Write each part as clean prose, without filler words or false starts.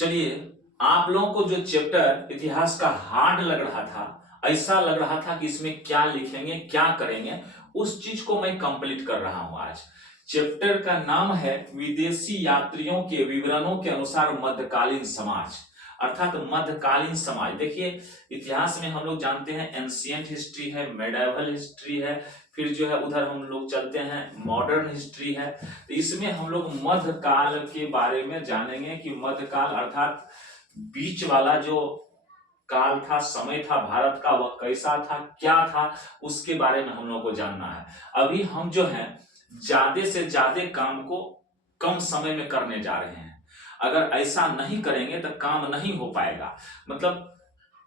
चलिए, आप लोगों को जो चैप्टर इतिहास का हार्ड लग रहा था, ऐसा लग रहा था कि इसमें क्या लिखेंगे क्या करेंगे, उस चीज को मैं कंप्लीट कर रहा हूं आज। चैप्टर का नाम है विदेशी यात्रियों के विवरणों के अनुसार मध्यकालीन समाज, अर्थात मध्यकालीन समाज। देखिए, इतिहास में हम लोग जानते हैं एंशियंट हिस्ट्री है, मेडाइवल हिस्ट्री है, फिर जो है उधर हम लोग चलते हैं मॉडर्न हिस्ट्री है। तो इसमें हम लोग मध्यकाल के बारे में जानेंगे कि मध्यकाल अर्थात बीच वाला जो काल था, समय था भारत का, वह कैसा था, क्या था, उसके बारे में हम लोगों को जानना है। अभी हम जो है ज्यादा से ज्यादा काम को कम समय में करने जा रहे हैं। अगर ऐसा नहीं करेंगे तो काम नहीं हो पाएगा। मतलब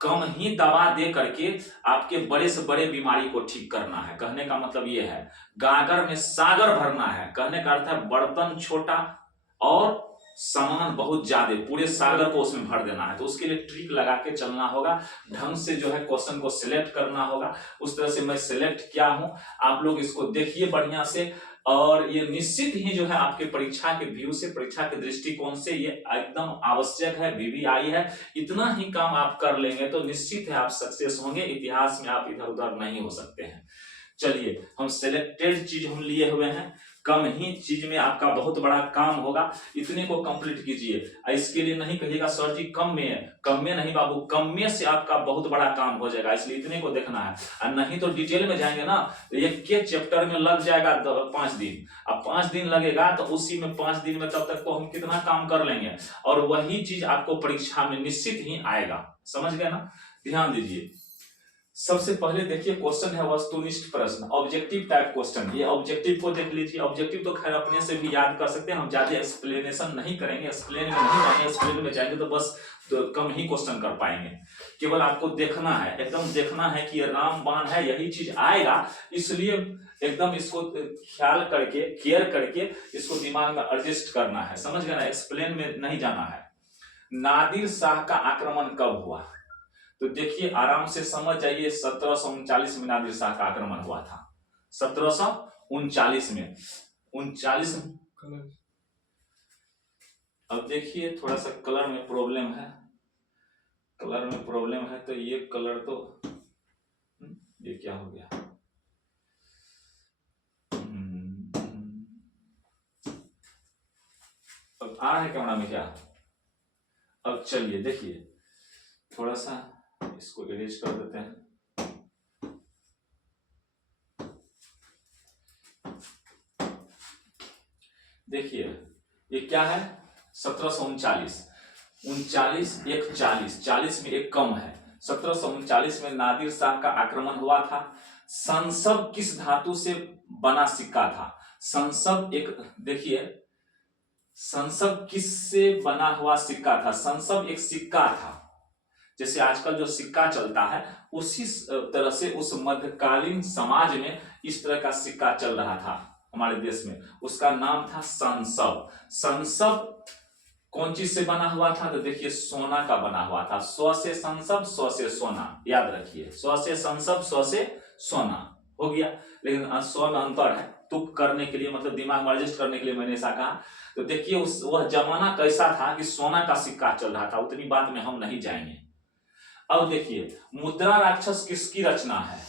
कम ही दवा दे करके आपके बड़े से बड़े बीमारी को ठीक करना है। कहने का मतलब ये है, गागर में सागर भरना है। कहने का अर्थ है बर्तन छोटा और सामान बहुत ज्यादा, पूरे सागर को उसमें भर देना है। तो उसके लिए ट्रिक लगा के चलना होगा, ढंग से जो है क्वेश्चन को सिलेक्ट करना होगा। उस तरह से मैं सिलेक्ट किया हूं, आप लोग इसको देखिए बढ़िया से। और ये निश्चित ही जो है आपके परीक्षा के व्यू से, परीक्षा के दृष्टिकोण से ये एकदम आवश्यक है, वीवीआई है। इतना ही काम आप कर लेंगे तो निश्चित है आप सक्सेस होंगे। इतिहास में आप इधर उधर नहीं हो सकते हैं। चलिए, हम सिलेक्टेड चीज हम लिए हुए हैं, कम ही चीज में आपका बहुत बड़ा काम होगा, इतने को कंप्लीट कीजिए। इसके लिए नहीं कहिएगा सर जी कम में है, कम में नहीं बाबू, कम में से आपका बहुत बड़ा काम हो जाएगा, इसलिए इतने को देखना है। और नहीं तो डिटेल में जाएंगे ना तो एक के चैप्टर में लग जाएगा 5 दिन। अब 5 दिन लगेगा तो उसी में 5 दिन में तब तक तो हम कितना काम कर लेंगे, और वही चीज आपको परीक्षा में निश्चित ही आएगा। समझ गए ना? ध्यान दीजिए। सबसे पहले देखिए क्वेश्चन है वस्तुनिष्ठ प्रश्न, ऑब्जेक्टिव टाइप क्वेश्चन। ये ऑब्जेक्टिव को देख लीजिए। ऑब्जेक्टिव तो खैर अपने से भी याद कर सकते हैं, हम ज्यादा एक्सप्लेनेशन नहीं करेंगे, एक्सप्लेन में नहीं जाएंगे। एक्सप्लेन में जाएंगे तो बस तो कम ही क्वेश्चन कर पाएंगे। केवल आपको देखना है, एकदम देखना है कि ये रामबाण है, यही चीज आएगा। इसलिए एकदम इसको ख्याल करके, केयर करके इसको दिमाग में एडजस्ट करना है। समझ गए ना? एक्सप्लेन में नहीं जाना है। नादिर शाह का आक्रमण कब हुआ? तो देखिए आराम से समझ जाइए, 1739 में नादिर शाह का आक्रमण हुआ था। 1739 में, 39। अब देखिए थोड़ा सा कलर में प्रॉब्लम है, कलर में प्रॉब्लम है। तो ये कलर तो ये क्या हो गया? अब आ रहा है कैमरा में क्या? अब चलिए देखिए, थोड़ा सा इसको इरेज कर देते हैं। देखिए ये क्या है? 1739, 39 एक 40, 40 में एक कम है। 1739 में नादिर शाह का आक्रमण हुआ था। संसब किस धातु से बना सिक्का था? संसब एक, देखिए संसब किस से बना हुआ सिक्का था? संसब एक सिक्का था, जैसे आजकल जो सिक्का चलता है उसी तरह से उस मध्यकालीन समाज में इस तरह का सिक्का चल रहा था हमारे देश में। उसका नाम था संसब। संसब कौन चीज से बना हुआ था? तो देखिए सोना का बना हुआ था। स्व से संसब, स्व से सोना, याद रखिए। स्व से संसब, स्व से सोना हो गया। लेकिन स्व में अंतर है, तुक करने के लिए, मतलब दिमाग में एडजस्ट करने के लिए मैंने ऐसा कहा। तो देखिए उस वह जमाना कैसा था कि सोना का सिक्का चल रहा था, उतनी बात में हम नहीं जाएंगे। अब देखिए मुद्रा राक्षस किसकी रचना है?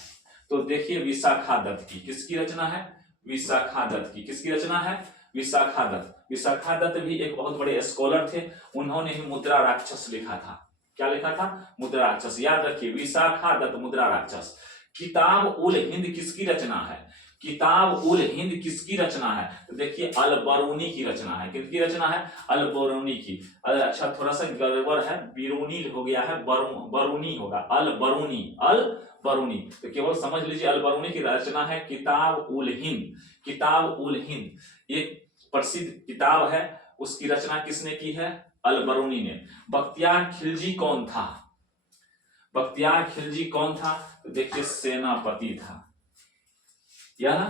तो देखिए विशाखा दत्त की। किसकी रचना है? विशाखा दत्त की। किसकी रचना है? विशाखा दत्त। विशाखा दत्त भी एक बहुत बड़े स्कॉलर थे, उन्होंने ही मुद्रा राक्षस लिखा था। क्या लिखा था? मुद्रा राक्षस। याद रखिए विशाखा दत्त, मुद्रा राक्षस। किताब उल हिंद किसकी रचना है? किताब उल हिंद किसकी रचना है? तो देखिए अल बरूनी की रचना है। किसकी रचना है? अल बरूनी की। अच्छा थोड़ा सा गड़बड़ है, बिरूनी हो गया है, बरूनी होगा, अल बरूनी, अल बरूनी। तो केवल समझ लीजिए अल बरूनी की रचना है किताब उल हिंद। किताब उल हिंद एक प्रसिद्ध किताब है, उसकी रचना किसने की है? अल बरूनी ने। बख्तियार खिलजी कौन था? बख्तियार खिलजी कौन था? तो देखिए सेनापति था, यह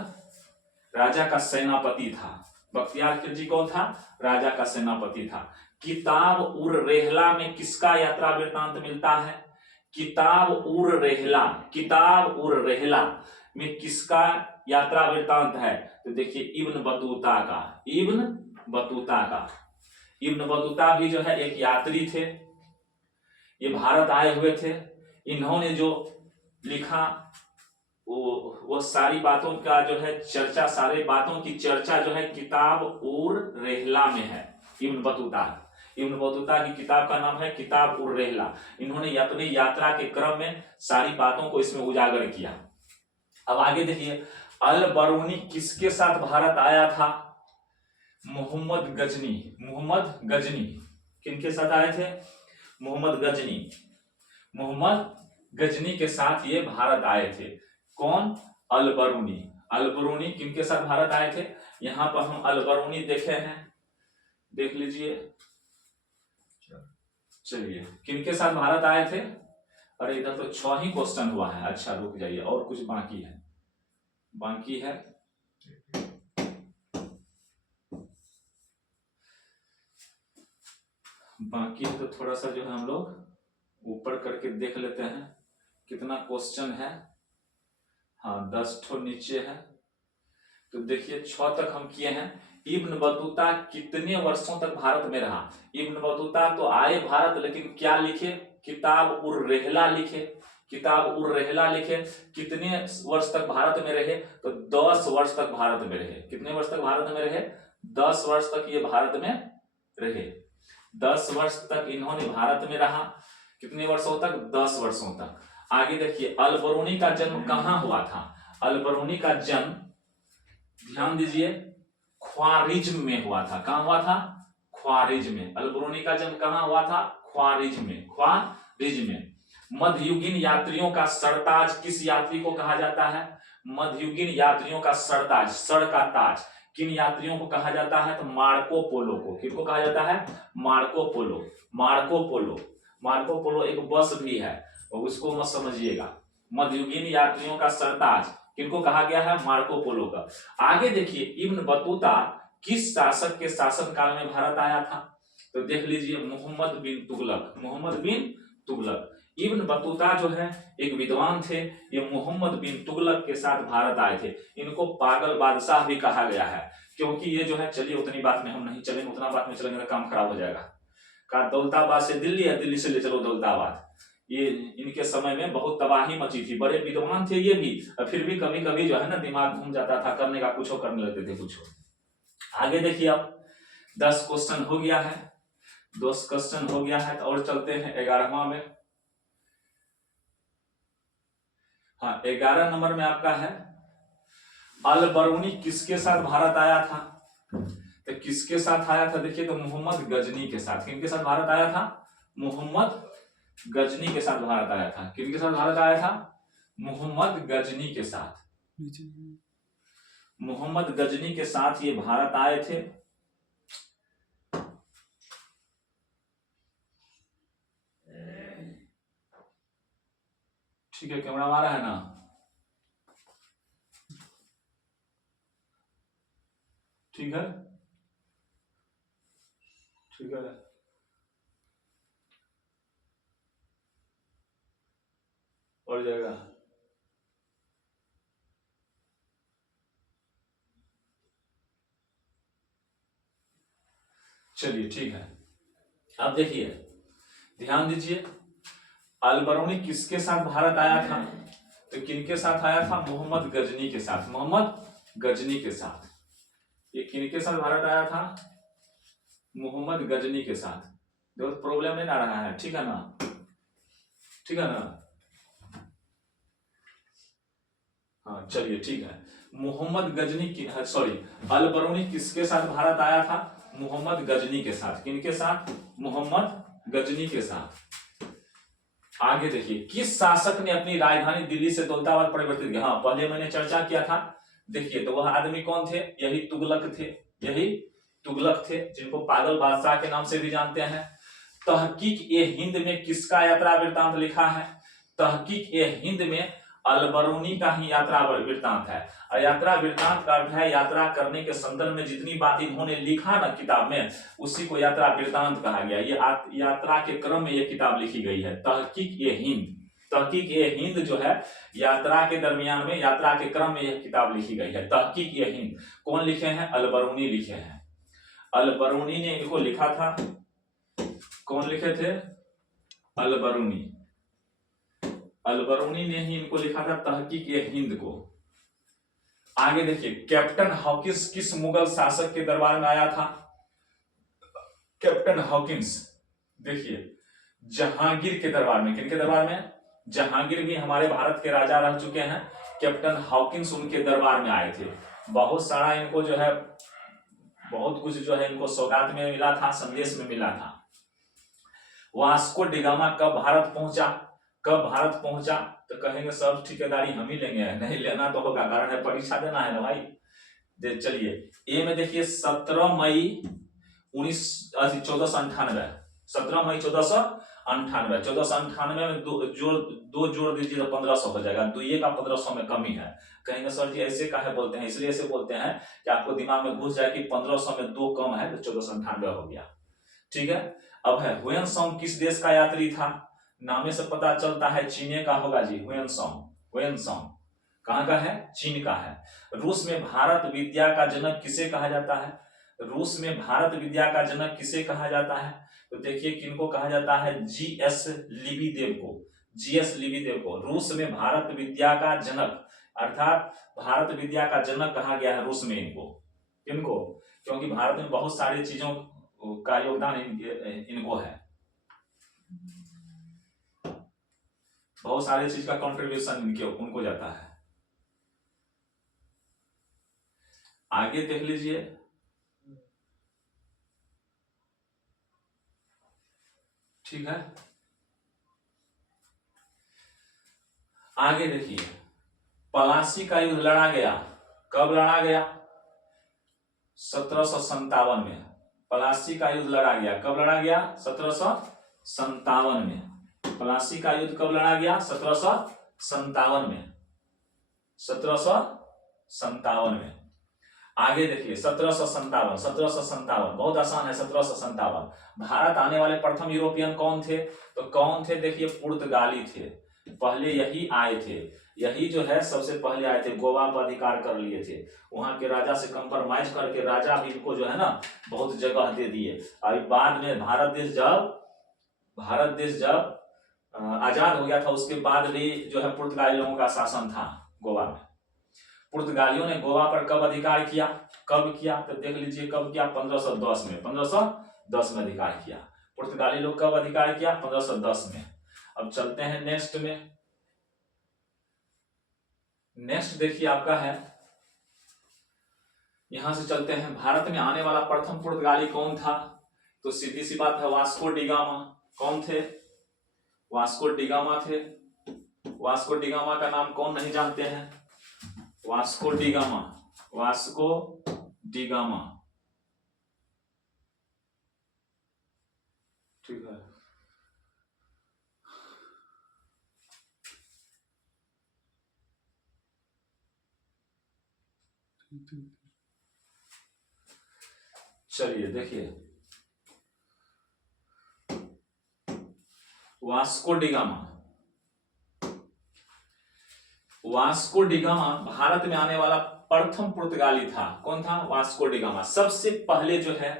राजा का सेनापति था। बख्तियार खिलजी कौन था? राजा का सेनापति था। किताब उर रेहला में किसका यात्रा वृत्तांत मिलता है? किताब उर रेहला, किताब उर रेहला में किसका यात्रा वृत्तांत है? तो देखिए इब्न बतूता का, इब्न बतूता का। इब्न बतूता भी जो है एक यात्री थे, ये भारत आए हुए थे। इन्होंने जो लिखा वो सारी बातों का जो है चर्चा, सारे बातों की चर्चा जो है किताब उर रेहला में है। इब्न बतूता की किताब का नाम है किताब उर रेहला। इन्होंने अपनी यात्रा के क्रम में सारी बातों को इसमें उजागर किया। अब आगे देखिए, अल बरूनी किसके साथ भारत आया था? मोहम्मद गजनी किनके साथ आए थे? मोहम्मद गजनी के साथ ये भारत आए थे। कौन? अल बरूनी किनके साथ भारत आए थे? यहां पर हम अल बरूनी देखे हैं, देख लीजिए। चलिए, किनके साथ भारत आए थे? अरे इधर तो 6 ही क्वेश्चन हुआ है। अच्छा रुक जाइए, और कुछ बाकी है। बाकी है तो थोड़ा सा जो है हम लोग ऊपर करके देख लेते हैं कितना क्वेश्चन है। हाँ 10 ठो नीचे है। तो देखिए 6 तक हम किए हैं। इब्न बतूता कितने वर्षों तक भारत में रहा? इब्न बतूता तो आए भारत, लेकिन क्या लिखे? किताब उर रेहला लिखे। कितने वर्ष तक भारत में रहे? तो 10 वर्ष तक भारत में रहे। कितने वर्ष तक भारत में रहे? 10 वर्ष तक ये भारत में रहे। 10 वर्ष तक इन्होंने भारत में रहा। कितने वर्षों तक? 10 वर्षों तक। आगे देखिए, अल बरूनी का जन्म कहां हुआ था? अल बरूनी का जन्म, ध्यान दीजिए, ख्वारिज्म में हुआ था। कहां हुआ था? ख्वारिज्म में। अल बरूनी का जन्म कहां हुआ था? ख्वारिज्म में। मध्ययुगीन यात्रियों का सरताज किस यात्री को कहा जाता है? मध्ययुगीन यात्रियों का सरताज, सर का ताज किन यात्रियों को कहा जाता है? तो मार्को पोलो को। किसको कहा जाता है? मार्को पोलो एक बस भी है, उसको मत समझिएगा। मध्ययुगीन यात्रियों का सरताज किनको कहा गया है? मार्को पोलो का। आगे देखिए, इब्न बतूता किस शासक के शासन काल में भारत आया था? तो देख लीजिए, मोहम्मद बिन तुगलक। इब्न बतूता जो है एक विद्वान थे। ये मोहम्मद बिन तुगलक के साथ भारत आए थे। इनको पागल बादशाह भी कहा गया है, क्योंकि ये जो है, चलिए उतनी बात में हम नहीं चलेंगे, उतना बात में चलेंगे तो काम खराब हो जाएगा। का दौलताबाद से दिल्ली है, दिल्ली से ले चलो दौलताबाद। ये इनके समय में बहुत तबाही मची थी। बड़े विद्वान थे ये भी, फिर भी कभी कभी जो है ना दिमाग घूम जाता था, करने का कुछ करने लगते थे कुछ। आगे देखिए, अब 10 क्वेश्चन हो गया है, 10 क्वेश्चन हो गया है। और चलते हैं 11वां में। हाँ 11 नंबर में आपका है, अल बरूनी किसके साथ भारत आया था? तो किसके साथ आया था? देखिए, तो मोहम्मद गजनी के साथ। किनके साथ भारत आया था? मोहम्मद गजनी के साथ भारत आया था। किनके साथ भारत आया था? मोहम्मद गजनी के साथ। मोहम्मद गजनी के साथ ये भारत आए थे। ठीक है, कैमरा आ रहा है ना? ठीक है, ठीक है। और जाएगा। चलिए ठीक है। अब देखिए, ध्यान दीजिए, अल बरूनी किसके साथ भारत आया था? तो किनके साथ आया था? मोहम्मद गजनी के साथ। मोहम्मद गजनी के साथ। ये किनके साथ भारत आया था? मोहम्मद गजनी के साथ। देखो प्रॉब्लम नहीं आ रहा है, ठीक है ना? ठीक है ना? हाँ चलिए ठीक है। मोहम्मद गजनी की, सॉरी, अल बरूनी किसके साथ भारत आया था? मोहम्मद गजनी के साथ। किनके साथ? मोहम्मद गजनी के साथ। आगे देखिए, किस शासक ने अपनी राजधानी दिल्ली से दौलताबाद परिवर्तित किया? हाँ पहले मैंने चर्चा किया था। देखिए, तो वह आदमी कौन थे? यही तुगलक थे, जिनको पागल बादशाह के नाम से भी जानते हैं। तहकीक ए हिंद में किसका यात्रा वृत्तांत लिखा है? तहकीक ए हिंद में अल बरूनी का ही यात्रा वृत्तांत है। और यात्रा वृत्तांत का अर्थ है यात्रा करने के संदर्भ में जितनी बात इन्होंने लिखा ना किताब में, उसी को यात्रा वृत्तांत कहा गया। ये यात्रा के क्रम में ये किताब लिखी गई है। तहकीक ए हिंद जो है, यात्रा के दरमियान में, यात्रा के क्रम में यह किताब लिखी गई है। तहकीक ए हिंद कौन लिखे हैं? अल बरूनी लिखे हैं। अल-बरूनी ने इनको लिखा था। कौन लिखे थे? अल-बरूनी। अल-बरूनी ने ही इनको लिखा था तहकीक-ए-हिंद को। आगे देखिए, कैप्टन हॉकिंस किस मुगल शासक के दरबार में आया था? कैप्टन हॉकिंस देखिए जहांगीर के दरबार में। किनके दरबार में? जहांगीर भी हमारे भारत के राजा रह चुके हैं। कैप्टन हॉकिंस उनके दरबार में आए थे। बहुत सारा इनको जो है, बहुत कुछ जो है इनको सौगात में मिला था, संदेश में मिला था। वास्को डिगामा कब भारत पहुंचा? कब भारत पहुंचा? तो कहेंगे सब ठेकेदारी हम ही लेंगे, नहीं लेना तो होगा, कारण है परीक्षा देना है ना भाई। चलिए ए में देखिए 17 मई 1498, 17 मई 1498। 1498 में दो जोड़ दीजिए तो 1500 हो जाएगा। दुइये का 1500 में कमी है। कहेंगे सर जी ऐसे काहे बोलते हैं? इसलिए ऐसे बोलते हैं कि आपको दिमाग में घुस जाए कि 1500 में 2 कम है तो 1498 हो गया। ठीक है। अब है हुएनसांग किस देश का यात्री था? नामे से पता चलता है चीन का होगा जी। हुएनसांग कहाँ का है? चीन का है। रूस में भारत विद्या का जनक किसे कहा जाता है? रूस में भारत विद्या का जनक किसे कहा जाता है? तो देखिए किनको कहा जाता है? जीएस लिबिदेव को। जीएस लिबिदेव को रूस में भारत विद्या का जनक, अर्थात भारत विद्या का जनक कहा गया है रूस में इनको। किनको? क्योंकि भारत में बहुत सारी चीजों का योगदान इनको है, बहुत सारी चीज का कंट्रीब्यूशन उनको जाता है। आगे देख लीजिए, ठीक है। आगे देखिए, पलासी का युद्ध लड़ा गया। कब लड़ा गया? 1757 में। पलासी का युद्ध लड़ा गया। कब लड़ा गया? 1757 में। पलासी का युद्ध कब लड़ा गया? 1757 में। 1757 में। आगे देखिए 1757 बहुत आसान है। 1757 भारत आने वाले प्रथम यूरोपियन कौन थे? तो कौन थे? देखिए पुर्तगाली थे। पहले यही आए थे, यही जो है सबसे पहले आए थे। गोवा पर अधिकार कर लिए थे। वहां के राजा से कंप्रोमाइज करके राजा भी इनको जो है ना बहुत जगह दे दिए। अभी बाद में भारत देश जब आजाद हो गया था उसके बाद भी जो है पुर्तगाली लोगों का शासन था गोवा में। पुर्तगालियों ने गोवा पर कब अधिकार किया? कब किया? तो देख लीजिए कब किया? 1510 में। 1510 में अधिकार किया। पुर्तगाली लोग कब अधिकार किया? 1510 में। अब चलते हैं नेक्स्ट में। नेक्स्ट देखिए आपका है, यहां से चलते हैं, भारत में आने वाला प्रथम पुर्तगाली कौन था? तो सीधी सी बात है वास्को डिगामा। कौन थे? वास्को डिगामा थे। वास्को डिगामा का नाम कौन नहीं जानते हैं? वास्को डिगामा, वास्को डिगामा, ठीक है। चलिए देखिए, Vasco da Gama, Vasco da Gama Bharat में आने वाला प्रथम पुर्तगाली था। कौन था? Vasco da Gama. सबसे पहले जो है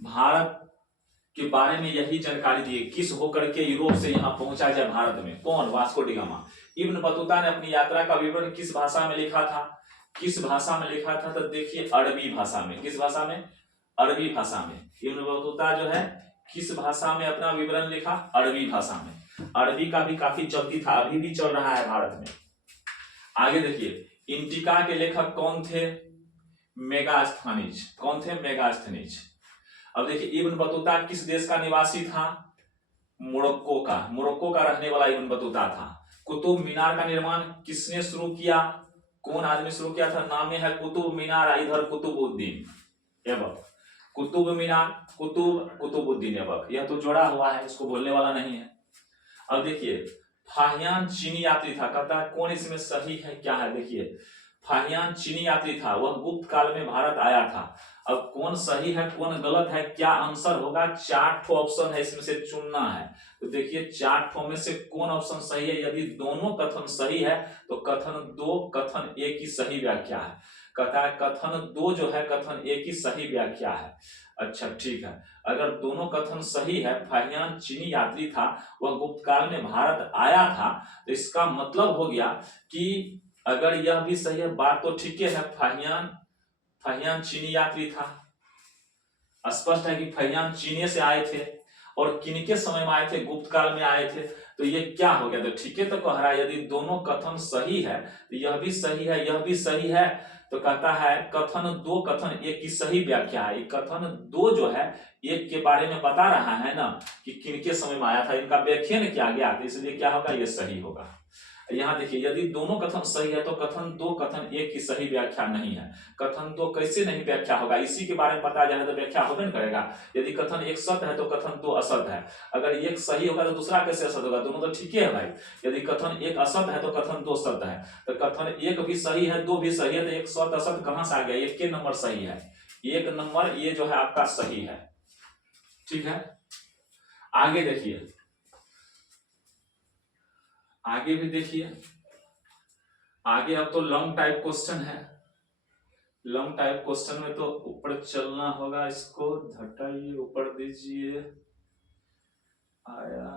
भारत के बारे में यही जानकारी दी, किस होकर के यूरोप से यहाँ पहुंचा जाए भारत में। कौन? Vasco da Gama. इब्न बतूता ने अपनी यात्रा का विवरण किस भाषा में लिखा था? किस भाषा में लिखा था? तो देखिए अरबी भाषा में। किस भाषा में? अरबी भाषा में। इब्न बतूता जो है किस भाषा में अपना विवरण लिखा? अरबी भाषा में। अरबी का भी काफी चलती था, अभी भी चल रहा है भारत में। आगे देखिए, इंडिका के लेखक कौन थे? मेगास्थनीज। कौन थे? मेगास्थनीज। अब देखिए इब्न बतूता किस देश का निवासी था? मोरक्को का। मोरक्को का रहने वाला इब्न बतूता था। कुतुब मीनार का निर्माण किसने शुरू किया? कौन आदमी शुरू किया था? नाम है कुतुब मीनार, इधर कुतुबुद्दीन ऐबक। कुतुब मीनार, कुतुबुद्दीन ऐबक। यह तो जोड़ा हुआ है, इसको बोलने वाला नहीं है। अब देखिए फाहियान चीनी यात्री था। कहता है कौन इसमें सही है क्या है? देखिए फाहियान चीनी यात्री था, वह गुप्त काल में भारत आया था। अब कौन सही है कौन गलत है, क्या आंसर होगा? 4 ठो ऑप्शन है, इसमें से चुनना है। तो देखिए 4 ठो में से कौन ऑप्शन सही है? यदि दोनों कथन सही है तो कथन 2 कथन 1 की सही व्याख्या है। कहता है कथन दो जो है कथन एक की सही व्याख्या है। अच्छा ठीक है, अगर दोनों कथन सही है, फाहियान चीनी यात्री था, वह गुप्त काल में भारत आया था, तो इसका मतलब हो गया कि अगर यह भी सही है, बात तो ठीक है, फाहियान चीनी यात्री था, स्पष्ट है कि फाहियान चीनी से आए थे और किनके समय में आए थे, गुप्त काल में आए थे, तो ये क्या हो गया, तो ठीक है, तो कह रहा है यदि दोनों कथन सही है तो यह भी सही है, यह भी सही है, तो कहता है कथन दो कथन एक की सही व्याख्या है। कथन दो जो है एक के बारे में बता रहा है ना कि किनके समय में आया था, इनका व्याख्यान किया गया, तो इसलिए क्या होगा, ये सही होगा। यहाँ देखिए, यदि दोनों कथन सही है तो कथन दो कथन एक की सही व्याख्या नहीं है। कथन दो कैसे नहीं व्याख्या होगा, इसी के बारे में पता जाए तो व्याख्या होगा नहीं करेगा। यदि कथन एक सत्य है तो कथन दो असत्य है, अगर एक सही होगा तो दूसरा कैसे असत्य होगा, दोनों तो ठीक है भाई। यदि कथन एक असत्य है तो कथन दो सत्य है, तो कथन एक भी सही है दो भी सही है, तो एक सत्य असत्य कहां से आ गया, एक के नंबर सही है, एक नंबर ये जो है आपका सही है। ठीक है, आगे देखिए, आगे भी देखिए, आगे अब तो लॉन्ग टाइप क्वेश्चन है। लॉन्ग टाइप क्वेश्चन में तो ऊपर चलना होगा, इसको हटाइए, ऊपर दीजिए, आया,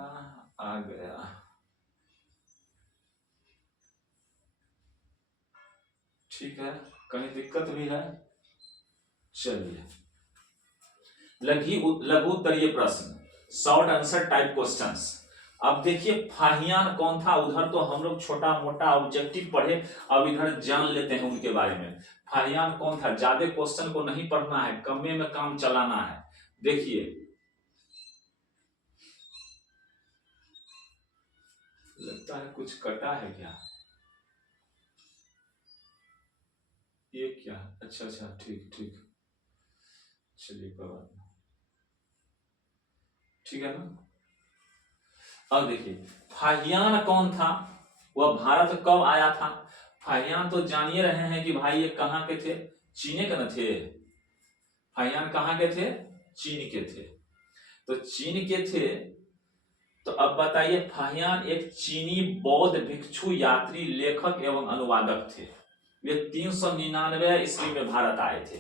आ गया, ठीक है, कहीं दिक्कत भी है, चलिए, लघु उत्तरीय प्रश्न, शॉर्ट आंसर टाइप क्वेश्चंस। अब देखिए फाहियान कौन था, उधर तो हम लोग छोटा मोटा ऑब्जेक्टिव पढ़े, अब इधर जान लेते हैं उनके बारे में। फाहियान कौन था, ज्यादा क्वेश्चन को नहीं पढ़ना है, कमे में काम चलाना है। देखिए, लगता है कुछ कटा है क्या, ये क्या, अच्छा अच्छा, ठीक ठीक, चलिए कोई बात नहीं, ठीक है ना। अब देखिए फाहियान कौन था, वह भारत कब आया था। फाहियान तो जानिए रहे हैं कि भाई ये कहाँ के थे, चीन के न थे। फाहियान कहाँ के थे, चीन के थे, तो चीन के थे। तो अब बताइए, फाहियान एक चीनी बौद्ध भिक्षु यात्री लेखक एवं अनुवादक थे। वे 399 ईस्वी में भारत आए थे।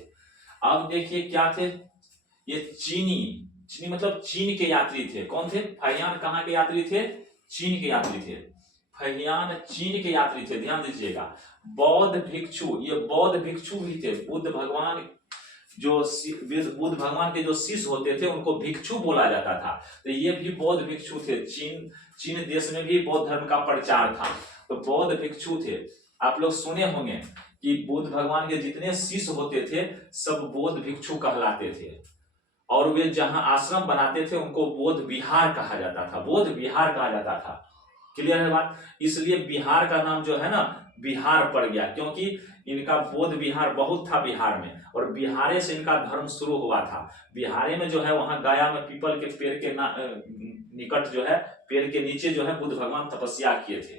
अब देखिए क्या थे, ये चीनी, चीनी मतलब चीन के यात्री थे। कौन थे, फाहियान कहाँ के यात्री थे, चीन के यात्री थे। फाहियान चीन के यात्री थे, ध्यान दीजिएगा। बौद्ध भिक्षु, ये बौद्ध भिक्षु भी थे। बुद्ध भगवान के जो शिष्य होते थे उनको भिक्षु बोला जाता था, तो ये भी बौद्ध भिक्षु थे। चीन देश में भी बौद्ध धर्म का प्रचार था, तो बौद्ध भिक्षु थे। आप लोग सुने होंगे कि बुद्ध भगवान के जितने शिष्य होते थे सब बौद्ध भिक्षु कहलाते थे, और वे जहां आश्रम बनाते थे उनको बौद्ध विहार कहा जाता था, बौद्ध विहार कहा जाता था। क्लियर है बात, इसलिए बिहार का नाम जो है ना बिहार पड़ गया, क्योंकि इनका बौद्ध विहार बहुत था बिहार में, और बिहारे से इनका धर्म शुरू हुआ था। बिहारे में जो है वहां गया में पीपल के पेड़ के निकट जो है, पेड़ के नीचे जो है बुद्ध भगवान तपस्या किए थे,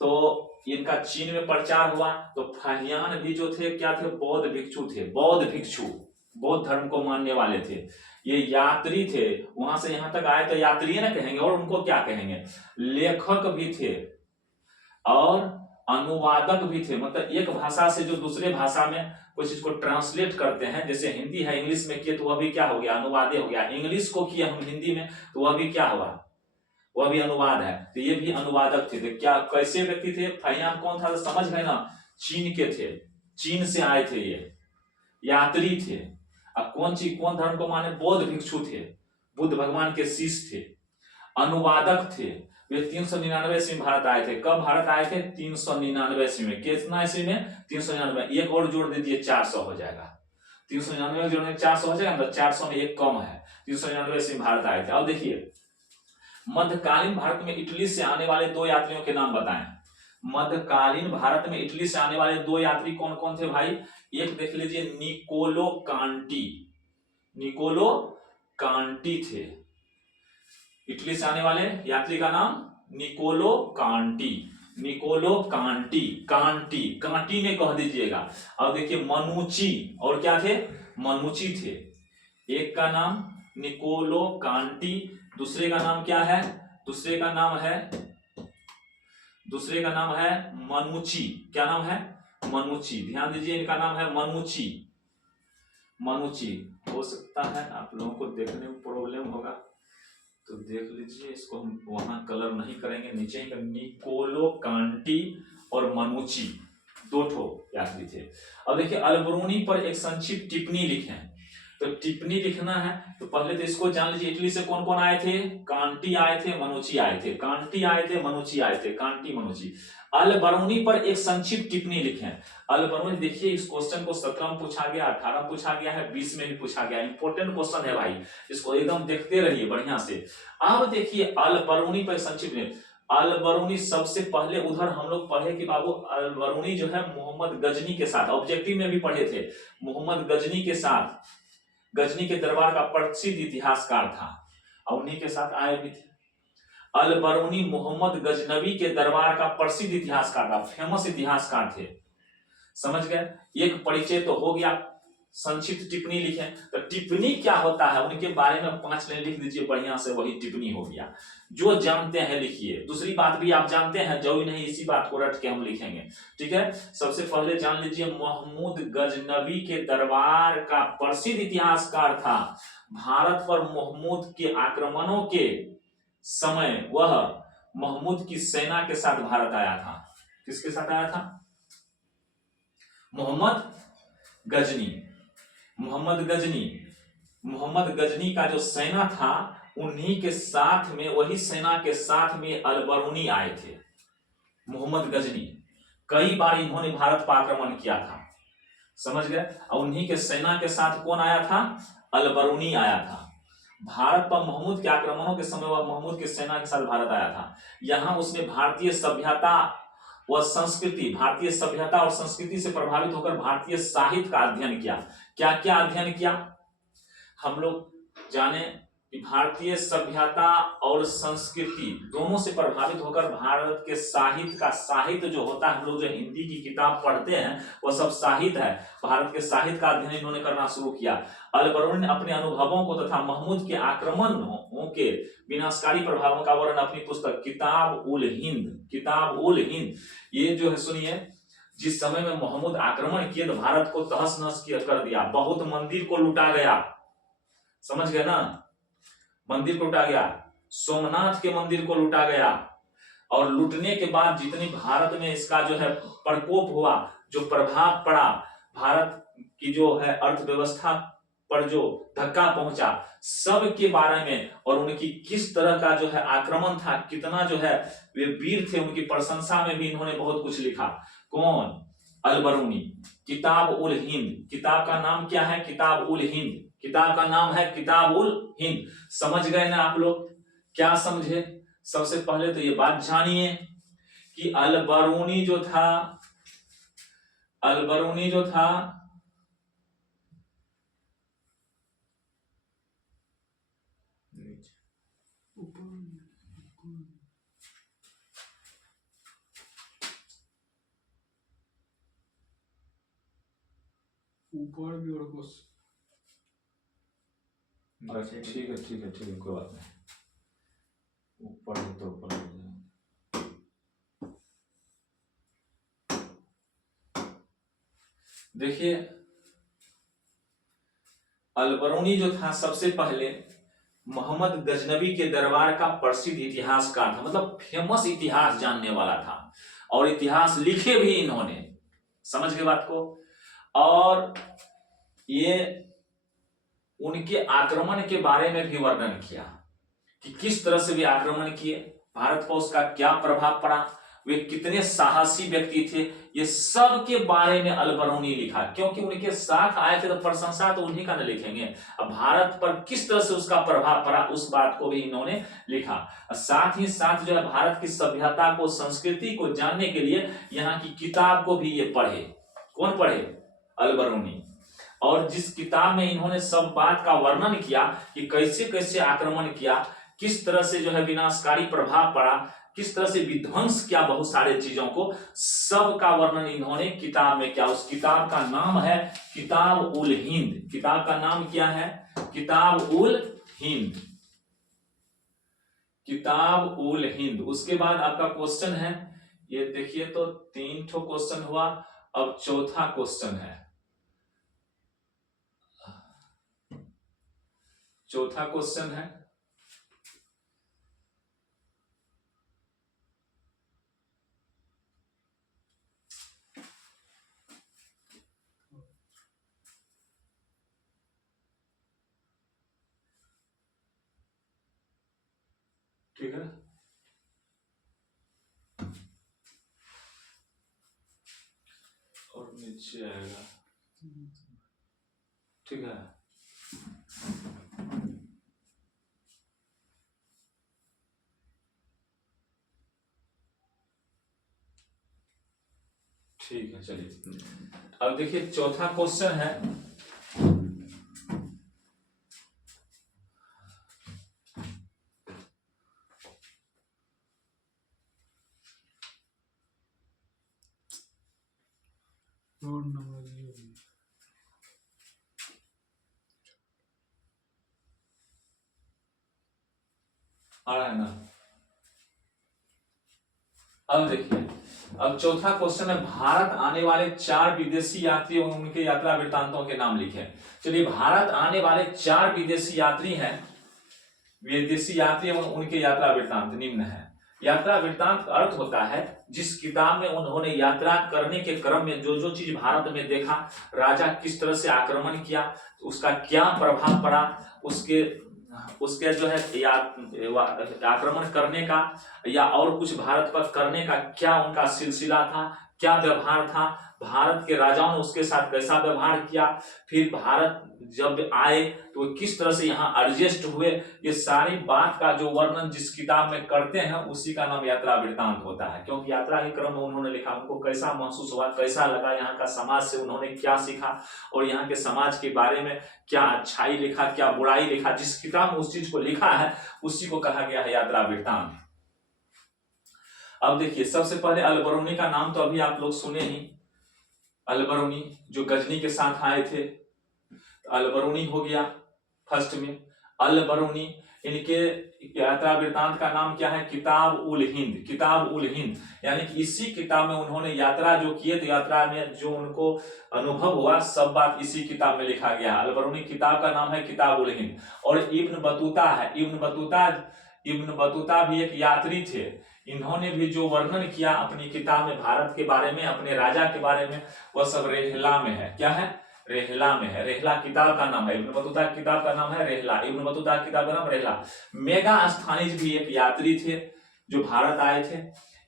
तो इनका चीन में प्रचार हुआ। तो फाहियान भी जो थे क्या थे, बौद्ध भिक्षु थे, बौद्ध भिक्षु, बौद्ध धर्म को मानने वाले थे। ये यात्री थे, वहां से यहां तक आए तो यात्री ना कहेंगे, और उनको क्या कहेंगे, लेखक भी थे और अनुवादक भी थे। मतलब एक भाषा से जो दूसरे भाषा में कुछ चीज को ट्रांसलेट करते हैं, जैसे हिंदी है इंग्लिश में किए तो वह भी क्या हो गया, अनुवादे हो गया। इंग्लिश को किया हम हिंदी में तो वह भी क्या हुआ, वह भी अनुवाद है। तो ये भी अनुवादक थे। तो क्या कैसे व्यक्ति थे, फाहियान कौन था, तो समझ गए ना, चीन के थे, चीन से आए थे, ये यात्री थे। अब कौन धर्म को माने, बौद्ध भिक्षु थे, बुद्ध भगवान के शिष्य थे, अनुवादक थे। वे 399 ईस्वी में भारत आए थे। कब भारत आए थे, 399 ईस्वी में। कितना ईस्वी में, 399। एक और जोड़ दीजिए, 400 हो जाएगा। 399 जोड़ने 400 हो जाएगा, 400 में एक कम है। 399 ईस्वी में भारत आए थे। अब देखिए, मध्यकालीन भारत में इटली से आने वाले दो यात्रियों के नाम बताएं। मध्यकालीन भारत में इटली से आने वाले दो यात्री कौन कौन थे भाई, एक देख लीजिए, निकोलो कांटी, निकोलो कांटी थे। इटली से आने वाले यात्री का नाम निकोलो कांटी, निकोलो कांटी, कांटी कांटी में कह दीजिएगा। अब देखिए मनुची, और क्या थे, मनुची थे। एक का नाम निकोलो कांटी, दूसरे का नाम क्या है, दूसरे का नाम है मनुची। क्या नाम है, मनुची, ध्यान दीजिए इनका नाम है मनुची। मनुची हो सकता है आप लोगों को देखने में प्रॉब्लम होगा तो देख लीजिए, इसको हम वहां कलर नहीं करेंगे, नीचे ही निकोलो कांटी और मनुची दो ठो याद लीजिए। अब देखिए अलबरूनी पर एक संक्षिप्त टिप्पणी लिखें, तो टिप्पणी लिखना है तो पहले तो इसको जान लीजिए, इटली से कौन कौन आए थे, कांटी आए थे, मनुची आए थे, कांटी आए थे, मनुची आए थे, कांटी मनुची। अलबरूनी पर एक संक्षिप्त टिप्पणी लिखें। अलबरूनी देखिए इस क्वेश्चन को 17 में पूछा गया, 18 में पूछा गया है, 20 में भी पूछा गया, इंपॉर्टेंट क्वेश्चन है भाई, इसको एकदम देखते रहिए बढ़िया से। अब देखिए अलबरूनी पर संक्षिप्त, अलबरूनी सबसे पहले उधर हम लोग पढ़े कि बाबू अलबरूनी जो है मोहम्मद गजनी के साथ, ऑब्जेक्टिव में भी पढ़े थे, मोहम्मद गजनी के साथ, गजनी के दरबार का प्रसिद्ध इतिहासकार था और उन्हीं के साथ आए भी थे। अलबरूनी मोहम्मद गजनवी के दरबार का प्रसिद्ध इतिहासकार था, फेमस इतिहासकार थे, समझ गए। एक परिचय तो हो गया, संक्षिप्त टिप्पणी लिखें, तो टिप्पणी क्या होता है उनके बारे में 5 लाइन लिख दीजिए बढ़िया से, वही टिप्पणी हो गया। जो जानते हैं लिखिए, दूसरी बात भी आप जानते हैं, जरूरी नहीं इसी बात को रट के हम लिखेंगे, ठीक है। सबसे पहले जान लीजिए महमूद गजनवी के दरबार का प्रसिद्ध इतिहासकार था। भारत पर महमूद के आक्रमणों के समय वह महमूद की सेना के साथ भारत आया था। किसके साथ आया था? मोहम्मद गजनी। मोहम्मद गजनी, मोहम्मद गजनी का जो सेना था उन्हीं के साथ में, वही सेना के साथ में अलबरूनी आए थे। मोहम्मद गजनी कई बार इन्होंने भारत पर आक्रमण किया था, समझ गए। और उन्हीं के सेना के साथ कौन आया था? अलबरूनी आया था। भारत पर महमूद के आक्रमणों के समय वह महमूद की सेना के साथ भारत आया था। यहां उसने भारतीय सभ्यता व संस्कृति, भारतीय सभ्यता और संस्कृति से प्रभावित होकर भारतीय साहित्य का अध्ययन किया। क्या क्या अध्ययन किया? हम लोग जाने कि भारतीय सभ्यता और संस्कृति दोनों से प्रभावित होकर भारत के साहित्य का, साहित्य जो होता है, हम लोग जो हिंदी की किताब पढ़ते हैं वह सब साहित्य है, भारत के साहित्य का अध्ययन इन्होंने करना शुरू किया। अलबरूनी ने अपने अनुभवों को तथा महमूद के आक्रमणों के विनाशकारी प्रभावों का वर्णन अपनी पुस्तक किताब उल हिंद, किताब उल हिंद, ये जो है सुनिए, जिस समय में महमूद आक्रमण किए तो भारत को तहस नहस कर दिया, बहुत मंदिर को लूटा गया, समझ गए ना, मंदिर को लूटा गया, सोमनाथ के मंदिर को लूटा गया, और लूटने के बाद जितनी भारत में इसका जो है प्रकोप हुआ, जो प्रभाव पड़ा, भारत की जो है अर्थव्यवस्था पर जो धक्का पहुंचा, सब के बारे में, और उनकी किस तरह का जो है आक्रमण था, कितना जो है वे वीर थे, उनकी प्रशंसा में भी इन्होंने बहुत कुछ लिखा। कौन? अलबरूनी। किताब उल हिंद, किताब का नाम क्या है? किताब उल हिंद, किताब का नाम है किताब उल हिंद। समझ गए ना आप लोग? क्या समझे? सबसे पहले तो ये बात जानिए कि अलबरूनी जो था, अलबरूनी जो था ऊपर भी और कुछ, अच्छा ठीक है ठीक है ठीक है, कोई बात नहीं, ऊपर तो ऊपर। देखिए अलबरूनी जो था सबसे पहले मोहम्मद गजनवी के दरबार का प्रसिद्ध इतिहासकार था, मतलब फेमस इतिहास जानने वाला था, और इतिहास लिखे भी इन्होंने, समझ गए बात को। और ये उनके आक्रमण के बारे में भी वर्णन किया कि किस तरह से वे आक्रमण किए, भारत पर उसका क्या प्रभाव पड़ा, वे कितने साहसी व्यक्ति थे, ये सब के बारे में अलबरूनी लिखा, क्योंकि उनके साथ आए थे तो प्रशंसा तो उन्हीं का न लिखेंगे। अब भारत पर किस तरह से उसका प्रभाव पड़ा उस बात को भी इन्होंने लिखा। साथ ही साथ जो है भारत की सभ्यता को, संस्कृति को जानने के लिए यहाँ की किताब को भी ये पढ़े। कौन पढ़े? अलबरूनी। और जिस किताब में इन्होंने सब बात का वर्णन किया कि कैसे कैसे आक्रमण किया, किस तरह से जो है विनाशकारी प्रभाव पड़ा, किस तरह से विध्वंस किया बहुत सारे चीजों को, सब का वर्णन इन्होंने किताब में किया। उस किताब का नाम है किताब उल हिंद। किताब का नाम क्या है? किताब उल हिंद, किताब उल हिंद। उसके बाद आपका क्वेश्चन है, ये देखिए तो 3 ठो क्वेश्चन हुआ, अब चौथा क्वेश्चन है, चौथा क्वेश्चन है ठीक है, और नीचे आएगा, ठीक है। ठीक है चलिए, अब देखिए चौथा क्वेश्चन है, आ रहा है ना। अब देखिए, अब चौथा क्वेश्चन है, भारत आने वाले 4 विदेशी यात्री और उनके यात्रा वृत्तांतों के नाम लिखें। चलिए, भारत आने वाले 4 विदेशी यात्री हैं, विदेशी यात्री एवं उनके यात्रा वृत्तांत निम्न है। यात्रा वृत्तांत का अर्थ होता है जिस किताब में उन्होंने यात्रा करने के क्रम में जो जो चीज भारत में देखा, राजा किस तरह से आक्रमण किया, उसका क्या प्रभाव पड़ा, उसके जो है आक्रमण करने का या और कुछ भारत पर करने का क्या उनका सिलसिला था, क्या व्यवहार था, भारत के राजाओं ने उसके साथ कैसा व्यवहार किया, फिर भारत जब आए तो किस तरह से यहाँ एडजस्ट हुए, ये सारी बात का जो वर्णन जिस किताब में करते हैं उसी का नाम यात्रा वृत्तांत होता है। क्योंकि यात्रा के क्रम में उन्होंने लिखा, उनको कैसा महसूस हुआ, कैसा लगा, यहाँ का समाज से उन्होंने क्या सीखा और यहाँ के समाज के बारे में क्या अच्छाई लिखा, क्या बुराई लिखा, जिस किताब में उस चीज को लिखा है उसी को कहा गया है यात्रा वृत्तांत। अब देखिए, सबसे पहले अलबरूनी का नाम तो अभी आप लोग सुने ही, अलबरूनी जो गजनी के साथ आए थे, अलबरूनी हो गया फर्स्ट में। अलबरूनी, इनके यात्रा वृत्तांत का नाम क्या है, किताब उल हिंद, किताब उल हिंद, यानी कि इसी किताब में उन्होंने यात्रा जो किए थे, यात्रा में जो उनको अनुभव हुआ सब बात इसी किताब में लिखा गया है। अलबरूनी किताब का नाम है किताब उल हिंद। और इब्न बतूता है, इब्न बतूता भी एक यात्री थे, इन्होंने भी जो वर्णन किया अपनी किताब में भारत के बारे में, अपने राजा के बारे में, वह सब रेहला में है। क्या है, रेहला में है। रेहला किताब का नाम है, इब्न बतूता किताब का नाम है रेहला, इब्न बतूता किताब का नाम रेहला। मेगास्थनीज भी एक यात्री थे जो भारत आए थे,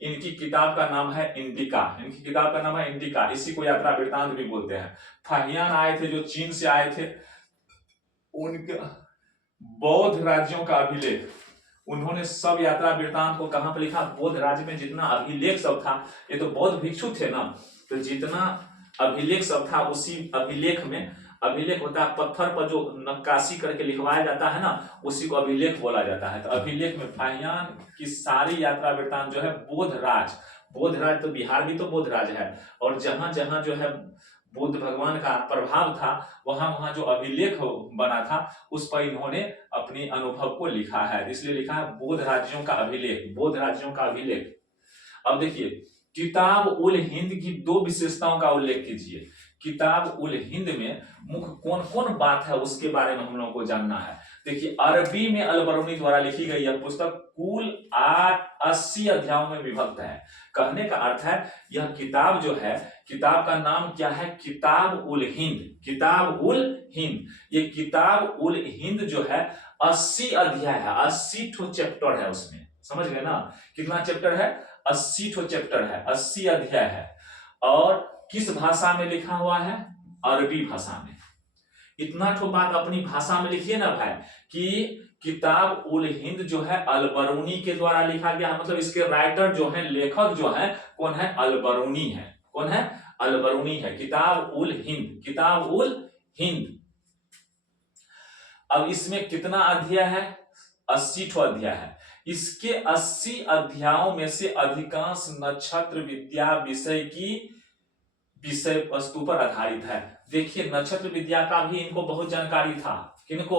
इनकी किताब का नाम है इंडिका, इनकी किताब का नाम है इंडिका, इसी को यात्रा वृत्तांत भी बोलते हैं। फाहियान आए थे जो चीन से आए थे, उनके बौद्ध राज्यों का अभिलेख, उन्होंने सब यात्रा वृत्तांत को कहां पर लिखा, बौद्ध राज्य में जितना अभिलेख सब था, ये तो बौद्ध भिक्षु थे ना, तो जितना अभिलेख सब था उसी अभिलेख में, अभिलेख होता है पत्थर पर जो नक्काशी करके लिखवाया जाता है ना, उसी को अभिलेख बोला जाता है। तो अभिलेख में फाहियान की सारी यात्रा वृत्तांत जो है बौद्ध राज तो बिहार भी तो बौद्ध राज है, और जहां जहां जो है बुद्ध भगवान का प्रभाव था वहां वहां जो अभिलेख बना था उस पर इन्होंने अपनी अनुभव को लिखा है, इसलिए लिखा है बौद्ध राज्यों का अभिलेख, बौद्ध राज्यों का अभिलेख। अब देखिए, किताब उल हिंद की 2 विशेषताओं का उल्लेख कीजिए। किताब उल हिंद में मुख्य कौन कौन बात है उसके बारे में हम लोगों को जानना है। देखिए, अरबी में अलबरूनी द्वारा लिखी गई यह पुस्तक कुल 80 अध्यायों में विभक्त है। कहने का अर्थ है यह किताब जो है, किताब का नाम क्या है, किताब उल हिंद, किताब उल हिंद। ये किताब उल हिंद जो है 80 अध्याय है, 80 ठो चैप्टर है उसमें, समझ गए ना, कितना चैप्टर है, 80 ठो चैप्टर है, 80 अध्याय है। और किस भाषा में लिखा हुआ है, अरबी भाषा में। इतना ठो बात अपनी भाषा में लिखिए ना भाई, कि किताब उल हिंद जो है अलबरूनी के द्वारा लिखा गया है, मतलब इसके राइटर जो है, लेखक जो है कौन है, अलबरूनी है। कौन है, अलबरूनी है। किताब उल हिंद, किताब उल हिंद। अब इसमें कितना अध्याय है, 80 ठो अध्याय है। इसके 80 अध्यायों में से अधिकांश नक्षत्र विद्या विषय वस्तु पर आधारित है। देखिए, नक्षत्र विद्या का भी इनको बहुत जानकारी था, किनको,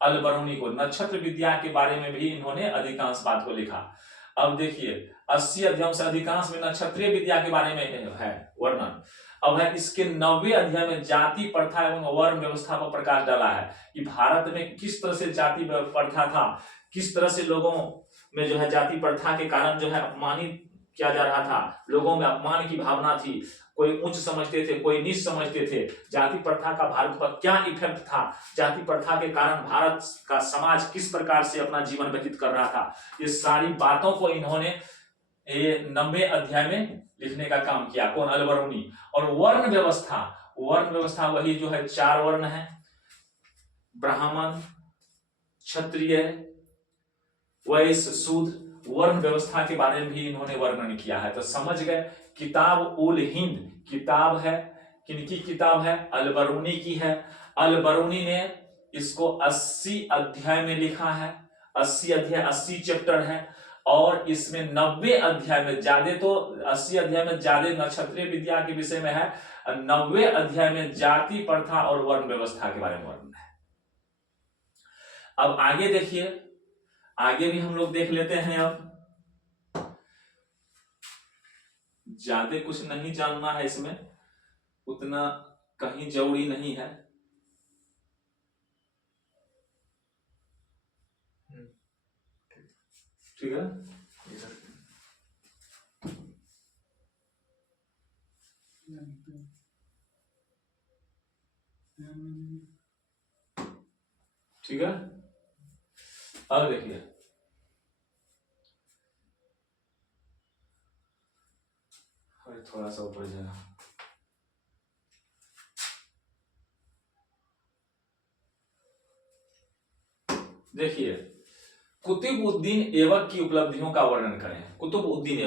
अलबरूनी को, नक्षत्र विद्या के बारे में भी इन्होंने अधिकांश बात को लिखा। अब देखिए 80 अध्यायों से अधिकांश में नक्षत्रीय विद्या के बारे में है वर्णन। अब है इसके 90 अध्याय में जाति प्रथा एवं वर्ण व्यवस्था पर प्रकाश डाला है कि भारत में किस तरह से जाति प्रथा था, किस तरह से लोगों में जो है जाति प्रथा के कारण जो है अपमानित किया जा रहा था, लोगों में अपमान की भावना थी, कोई उच्च समझते थे, कोई नीच समझते थे, जाति प्रथा का भारत पर क्या इफेक्ट था, जाति प्रथा के कारण भारत का समाज किस प्रकार से अपना जीवन व्यतीत कर रहा था, ये सारी बातों को इन्होंने ये 90 अध्याय में लिखने का काम किया। कौन? अलबरूनी। और वर्ण व्यवस्था वही जो है 4 वर्ण है, ब्राह्मण, क्षत्रिय, वैश्य, शूद्र, वर्ण व्यवस्था के बारे में भी इन्होंने वर्णन किया है। तो समझ गए, किताब उल हिंद किताब है, किनकी किताब है? अलबरूनी की है। अलबरूनी ने इसको 80 अध्याय में लिखा है, 80 अध्याय 80 चैप्टर है, और इसमें 90 अध्याय में ज्यादा, तो 80 अध्याय में ज्यादा नक्षत्रीय विद्या के विषय में है, 90 अध्याय में जाति प्रथा और वर्ण व्यवस्था के बारे में वर्णन है। अब आगे देखिए, आगे भी हम लोग देख लेते हैं। अब ज्यादा कुछ नहीं जानना है इसमें, उतना कहीं जरूरी नहीं है। ठीक है, ठीक है। अब देखिए, थोड़ा सा ऊपर जाएगा। देखिए, कुतुबउद्दीन ऐबक की उपलब्धियों का वर्णन करें। कुतुबउद्दीन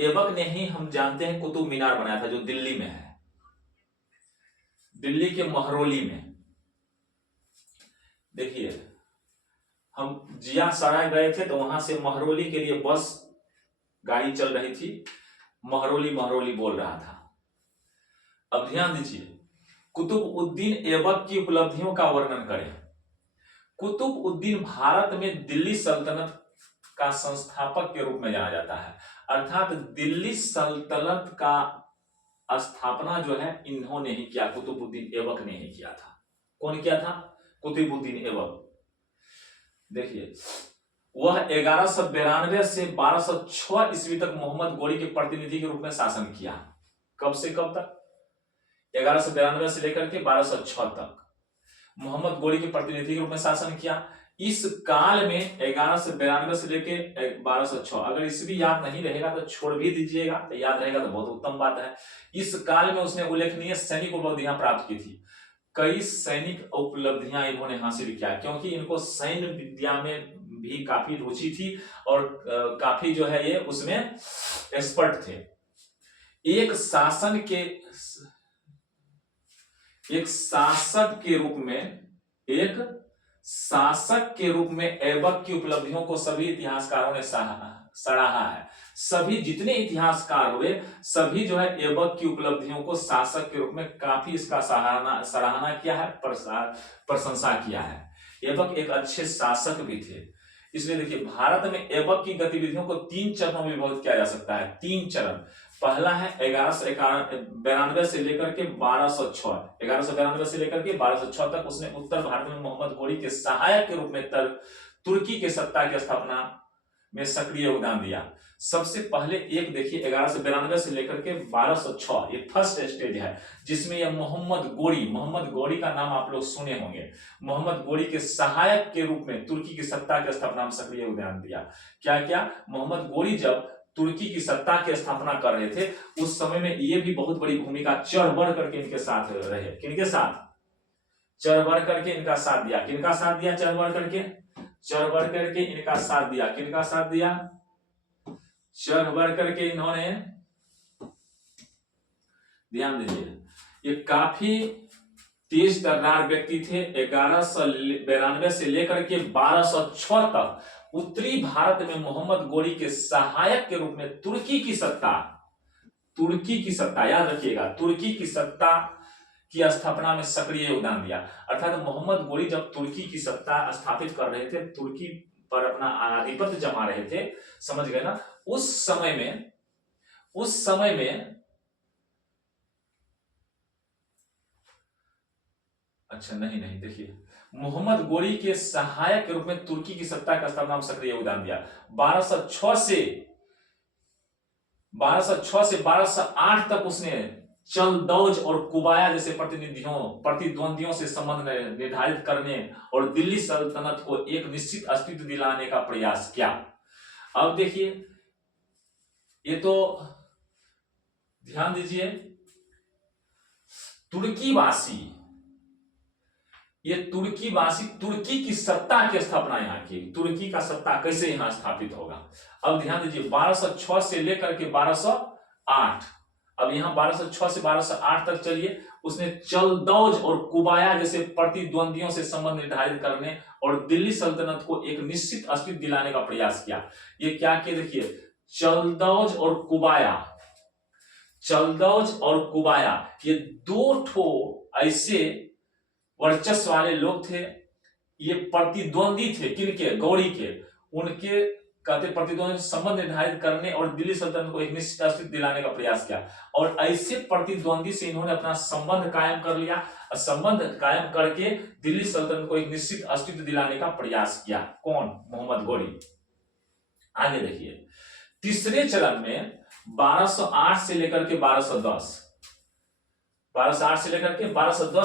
ऐबक ने ही, हम जानते हैं, कुतुब मीनार बनाया था जो दिल्ली में है, दिल्ली के महरौली में। देखिए, हम जिया सराय गए थे तो वहां से महरौली के लिए बस गाड़ी चल रही थी, महरौली बोल रहा था। अब ध्यान दीजिए, कुतुबउद्दीन ऐबक की उपलब्धियों का वर्णन करें। कुतुबउद्दीन भारत में दिल्ली सल्तनत का संस्थापक के रूप में जाना जाता है, अर्थात दिल्ली सल्तनत का स्थापना जो है इन्होंने ही किया, कुतुबउद्दीन ऐबक ने ही किया था। कौन किया था? कुतुबउद्दीन ऐबक। देखिए, वह 1192 से 1206 ईस्वी तक मोहम्मद गोरी के प्रतिनिधि के रूप में शासन किया। कब से कब तक? 1192 से लेकर के 1206 तक मोहम्मद गोरी के प्रतिनिधि के रूप में शासन किया। इस काल में 1192 से लेके 1206, अगर ईस्वी याद नहीं रहेगा तो छोड़ भी दीजिएगा, तो याद रहेगा तो बहुत उत्तम बात है। इस काल में उसने उल्लेखनीय सैनिक उपलब्धियां प्राप्त की थी। कई सैनिक उपलब्धियां इन्होंने हासिल किया, क्योंकि इनको सैन्य विद्या में भी काफी रुचि थी और काफी जो है ये उसमें एक्सपर्ट थे। एक शासक के रूप में ऐबक की उपलब्धियों को सभी इतिहासकारों ने सराहा है। सभी जितने इतिहासकार हुए, सभी जो है ऐबक की उपलब्धियों को शासक के रूप में काफी इसका सराहना किया है, प्रशंसा किया है। ऐबक एक अच्छे शासक भी थे। इसलिए देखिए, भारत में ऐबक की गतिविधियों को 3 चरणों में विभाजित किया जा सकता है। 3 चरण। पहला है 1192 से लेकर के 1206, 1192 से लेकर के 1206 तक उसने उत्तर भारत में मोहम्मद गोरी के सहायक के रूप में तुर्की के सत्ता की स्थापना में सक्रिय योगदान दिया। सबसे पहले एक देखिए, 1192 से लेकर के 1206, ये फर्स्ट स्टेज है, जिसमें यह मोहम्मद गोरी का नाम आप लोग सुने होंगे। मोहम्मद गोरी के सहायक के रूप में तुर्की की सत्ता की स्थापना में सक्रिय योगदान दिया। क्या मोहम्मद गोरी जब तुर्की की सत्ता की स्थापना कर रहे थे, उस समय में ये भी बहुत बड़ी भूमिका चढ़ बढ़ करके इनके साथ रहे। किनके साथ? चढ़ बढ़ करके इनका साथ दिया। किनका साथ दिया? चढ़ बढ़ करके इनका साथ दिया। किनका साथ दिया? चढ़ बढ़ करके इन्होंने, ध्यान दीजिए, ये काफी तेज तर्रार व्यक्ति थे। 1192 से लेकर के 1206 तक उत्तरी भारत में मोहम्मद गोरी के सहायक के रूप में तुर्की की सत्ता, याद रखिएगा, तुर्की की सत्ता की स्थापना में सक्रिय योगदान दिया। अर्थात मोहम्मद गोरी जब तुर्की की सत्ता स्थापित कर रहे थे, तुर्की पर अपना आधिपत्य जमा रहे थे, समझ गए ना। उस समय में अच्छा नहीं देखिए, मोहम्मद गोरी के सहायक के रूप में तुर्की की सत्ता का स्थापना में सक्रिय योगदान दिया। 1206 से 1208 तक उसने चलदौज और कुबाया जैसे प्रतिद्वंदियों से संबंध निर्धारित करने और दिल्ली सल्तनत को एक निश्चित अस्तित्व दिलाने का प्रयास किया। अब देखिए, ये तो ध्यान दीजिए, तुर्की की सत्ता की स्थापना यहाँ की, तुर्की का सत्ता कैसे यहाँ स्थापित होगा। अब ध्यान दीजिए, 1206 से लेकर के 1208, अब यहाँ 1206 से 1208 तक चलिए, उसने चलदौज और कुबाया जैसे प्रतिद्वंदियों से संबंध निर्धारित करने और दिल्ली सल्तनत को एक निश्चित अस्तित्व दिलाने का प्रयास किया। ये क्या किया देखिए, चलदौज और कुबाया ये दो ठो ऐसे वर्चस्व वाले लोग थे, ये प्रतिद्वंदी थे, किनके, गौरी के, उनके कहते प्रतिद्वंदी संबंध निर्धारित करने और दिल्ली सल्तनत को एक निश्चित अस्तित्व दिलाने का प्रयास किया। और ऐसे प्रतिद्वंदी से इन्होंने अपना संबंध कायम कर लिया, संबंध कायम करके दिल्ली सल्तनत को एक निश्चित अस्तित्व दिलाने का प्रयास किया। कौन? मोहम्मद गोरी। आगे देखिए, तीसरे चरण में 1208 से लेकर के 1210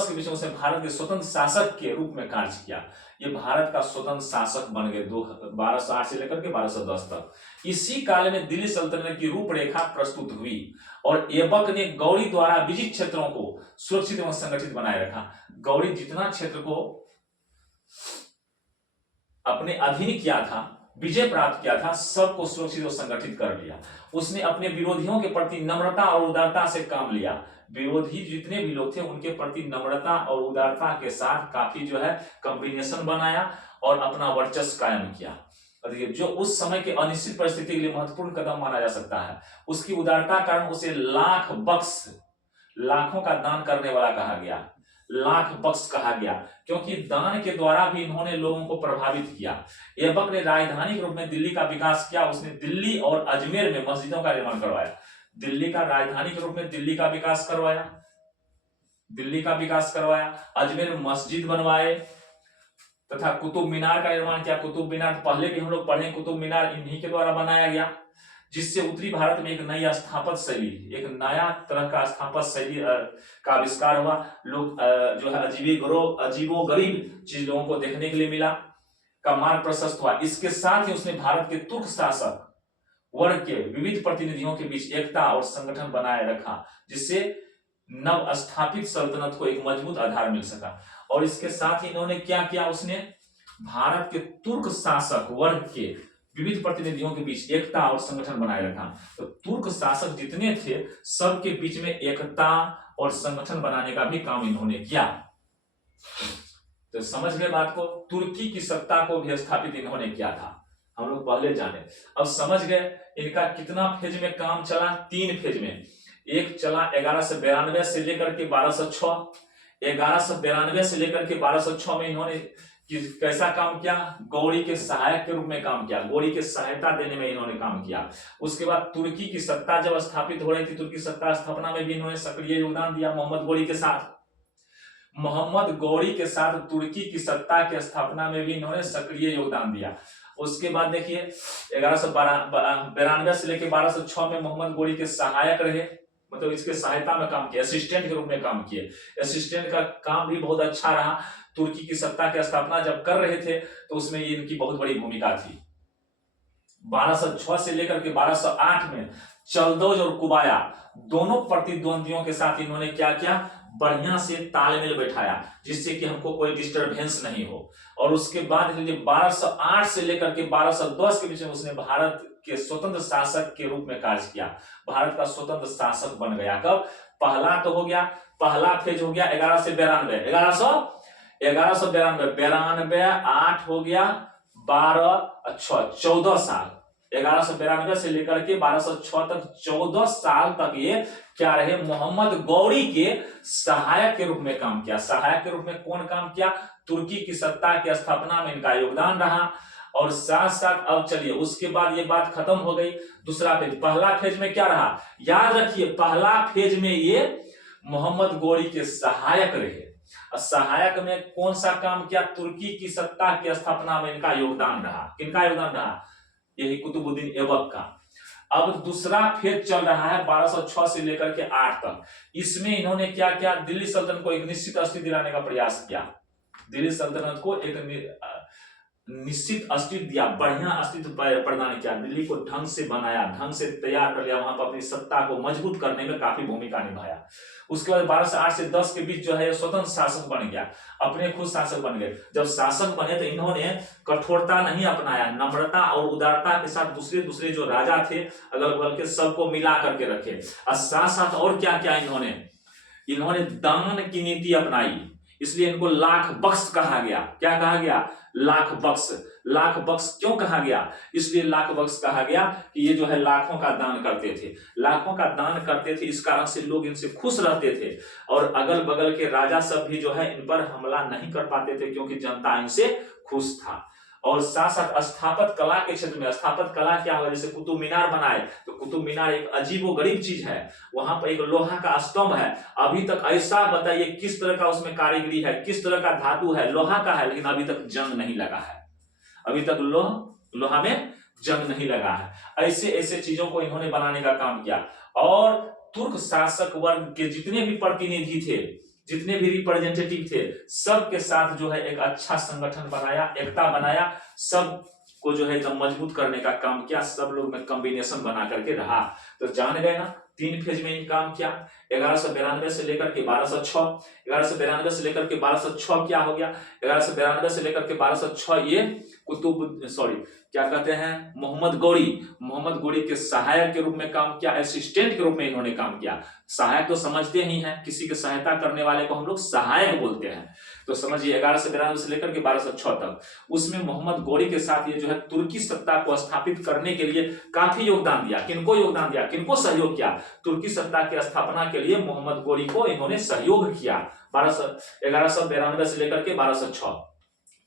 के बीच में उसने भारत के स्वतंत्र शासक के रूप में कार्य किया। ये भारत का स्वतंत्र शासक बन गए 1208 से लेकर के 1210 तक। इसी काल में दिल्ली सल्तनत की रूपरेखा प्रस्तुत हुई और ऐबक ने गौरी द्वारा विजित क्षेत्रों को सुरक्षित एवं संगठित बनाए रखा। गौरी जितना क्षेत्र को अपने अधीन किया था, विजय प्राप्त किया था, सबको सुरक्षित और संगठित कर लिया। उसने अपने विरोधियों के प्रति नम्रता और उदारता से काम लिया। विरोधी जितने भी लोग थे उनके प्रति नम्रता और उदारता के साथ काफी जो है कॉम्बिनेशन बनाया और अपना वर्चस्व कायम किया। देखिए, जो उस समय के अनिश्चित परिस्थिति के लिए महत्वपूर्ण कदम माना जा सकता है। उसकी उदारता कारण उसे लाखों का दान करने वाला कहा गया, लाख बख्श कहा गया, क्योंकि दान के द्वारा भी इन्होंने लोगों को प्रभावित किया। ऐबक ने राजधानी के रूप में दिल्ली का विकास किया। उसने दिल्ली और अजमेर में मस्जिदों का निर्माण करवाया। दिल्ली का राजधानी के रूप में दिल्ली का विकास करवाया, अजमेर में मस्जिद बनवाए तथा कुतुब मीनार का निर्माण किया। कुतुब मीनार पहले भी हम लोग पढ़े, कुतुब मीनार इन्हीं के द्वारा बनाया गया, जिससे उत्तरी भारत में एक नई स्थापत्य शैली, एक नया तरह का स्थापत्य शैली का आविष्कार हुआ। लोग जो है अजीबो गरीब चीज लोगों को देखने के लिए मिला, का मार्ग प्रशस्त हुआ। इसके साथ ही उसने भारत के तुर्क शासक वर्ग के विविध प्रतिनिधियों के बीच एकता और संगठन बनाए रखा, जिससे नव स्थापित सल्तनत को एक मजबूत आधार मिल सका। और इसके साथ ही इन्होंने क्या किया, उसने भारत के तुर्क शासक वर्ग के विविध प्रतिनिधियों के बीच एकता और संगठन बनाए रखा। तो तुर्क शासक जितने थे सबके बीच में एकता और संगठन बनाने का भी काम इन्होंने किया। तो समझ गए बात को, तुर्की की सत्ता को भी स्थापित इन्होंने किया था, हम लोग पहले जाने। अब समझ गए इनका कितना फेज में काम चला, 3 फेज में। एक चला 1192 से लेकर के 1206, 1192 से लेकर के 1206 में इन्होंने कैसा काम किया, गौरी के सहायक के रूप में काम किया, गौरी के सहायता देने में इन्होंने काम किया। उसके बाद तुर्की की सत्ता जब स्थापित हो रही थी, तुर्की सत्ता स्थापना में भी इन्होंने सक्रिय योगदान दिया मोहम्मद गौरी के साथ तुर्की की सत्ता की स्थापना में भी इन्होंने सक्रिय योगदान दिया। उसके बाद देखिए 1192 से लेकर 1206 में मोहम्मद गौरी के सहायक रहे, मतलब इसके सहायता में काम किया, असिस्टेंट के रूप में काम किए। असिस्टेंट का काम भी बहुत अच्छा रहा। तुर्की की सत्ता की स्थापना जब कर रहे थे तो उसमें इनकी बहुत बड़ी भूमिका थी। 1206 से लेकर के 1208 में चलदौज और कुबाया दोनों प्रतिद्वंदियों के साथ इन्होंने क्या किया, बढ़िया से तालमेल बैठाया, जिससे कि हमको कोई डिस्टरबेंस नहीं हो। और उसके बाद 1208 से लेकर के 1210 के बीच में उसने भारत के स्वतंत्र शासक के रूप में कार्य किया। भारत का स्वतंत्र शासक बन गया। कब? पहला तो हो गया, पहला फेज हो गया 1192, 8 हो गया 12 14 साल। 1192 से लेकर के 1206 तक 14 साल तक ये क्या रहे, मोहम्मद गौरी के सहायक के रूप में काम किया। सहायक के रूप में कौन काम किया? तुर्की की सत्ता की स्थापना में इनका योगदान रहा। और साथ साथ अब चलिए उसके बाद ये बात खत्म हो गई। दूसरा फेज, पहला फेज में क्या रहा, याद रखिए पहला फेज में ये मोहम्मद गोरी के सहायक रहे। सहायक में कौन सा काम किया, तुर्की की सत्ता की स्थापना में इनका योगदान रहा। किनका योगदान रहा, यही कुतुबुद्दीन ऐबक का। अब दूसरा फेज चल रहा है 1206 से लेकर के 8 तक। इसमें इन्होंने क्या किया, दिल्ली सल्तनत को एक निश्चित अस्तित्व दिलाने का प्रयास किया। दिल्ली सल्तनत को एक निश्चित अस्तित्व दिया, बढ़िया अस्तित्व प्रदान किया, दिल्ली को ढंग से बनाया, ढंग से तैयार कर लिया, वहां पर अपनी सत्ता को मजबूत करने में काफी भूमिका निभाया। उसके बाद 1208 से 10 के बीच जो है स्वतंत्र शासक बन गया, अपने खुद शासक बन गए। जब शासक बने तो इन्होंने कठोरता नहीं अपनाया, नम्रता और उदारता के साथ दूसरे जो राजा थे अगल बगल के सबको मिला करके रखे। और साथ साथ और क्या क्या इन्होंने दान की नीति अपनाई, इसलिए इनको लाख बख्श कहा गया। क्या कहा गया, लाख बख्श। लाख बख्श क्यों कहा गया, इसलिए लाख बख्श कहा गया कि ये जो है लाखों का दान करते थे, लाखों का दान करते थे, इस कारण से लोग इनसे खुश रहते थे और अगल बगल के राजा सब भी जो है इन पर हमला नहीं कर पाते थे क्योंकि जनता इनसे खुश था। और साथ साथ स्थापत कला के क्षेत्र में, स्थापत कला क्या होगा, जैसे कुतुब मीनार बनाए तो कुतुब मीनार एक अजीबोगरीब चीज है, वहां पर एक लोहा का स्तंभ है, अभी तक ऐसा बताइए किस तरह का उसमें कारीगरी है, किस तरह का धातु है, लोहा का है, लेकिन अभी तक जंग नहीं लगा है, अभी तक लोहा में जंग नहीं लगा है। ऐसे ऐसे चीजों को इन्होंने बनाने का काम किया। और तुर्क शासक वर्ग के जितने भी प्रतिनिधि थे, जितने भी रिप्रेजेंटेटिव थे, सबके साथ जो है एक अच्छा संगठन बनाया, एकता बनाया, सब को जो है एकदम मजबूत करने का काम किया, सब लोग में कॉम्बिनेशन बना करके रहा। तो जान गए ना, 3 फेज में काम किया, 1192 से लेकर के 1206, 1192 से लेकर के 1206 क्या हो गया, 1192 से लेकर के 1206 ये क्या कहते हैं, मोहम्मद गौरी के सहायक के रूप में काम किया, असिस्टेंट के रूप में इन्होंने काम किया। सहायक तो समझते ही हैं, किसी की सहायता करने वाले को हम लोग सहायक बोलते हैं। तो समझिए 1192 से लेकर के 1206 तक उसमें मोहम्मद गौरी के साथ ये जो है तुर्की सत्ता को स्थापित करने के लिए काफी योगदान दिया। किनको योगदान दिया, किनको सहयोग किया, तुर्की सत्ता की स्थापना के लिए मोहम्मद गौरी को इन्होंने सहयोग किया। 1192 से लेकर के 1206,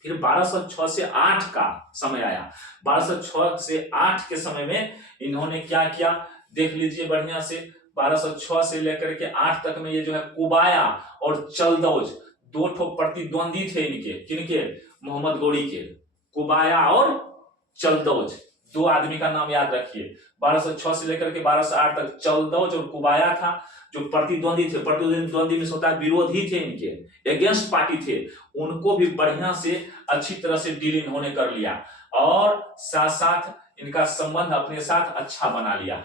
फिर 1206 से 8 का समय आया। 1206 से 8 के समय में इन्होंने क्या किया, देख लीजिए बढ़िया से। 1206 से लेकर के 8 तक में ये जो है कुबाया और चलदौज, 2 ठो प्रतिद्वंदी थे इनके, किनके, मोहम्मद गौरी के। कुबाया और चलदौज, 2 आदमी का नाम याद रखिए। 1206 से लेकर के 1208 तक चलदौज और कुबाया था जो प्रतिद्वंदी थे। प्रतिद्वंदी में होता है विरोधी थे, इनके अगेंस्ट पार्टी थे, उनको भी बढ़िया से अच्छी तरह से डील इन्होंने कर लिया और साथ साथ इनका संबंध अपने साथ अच्छा बना लिया।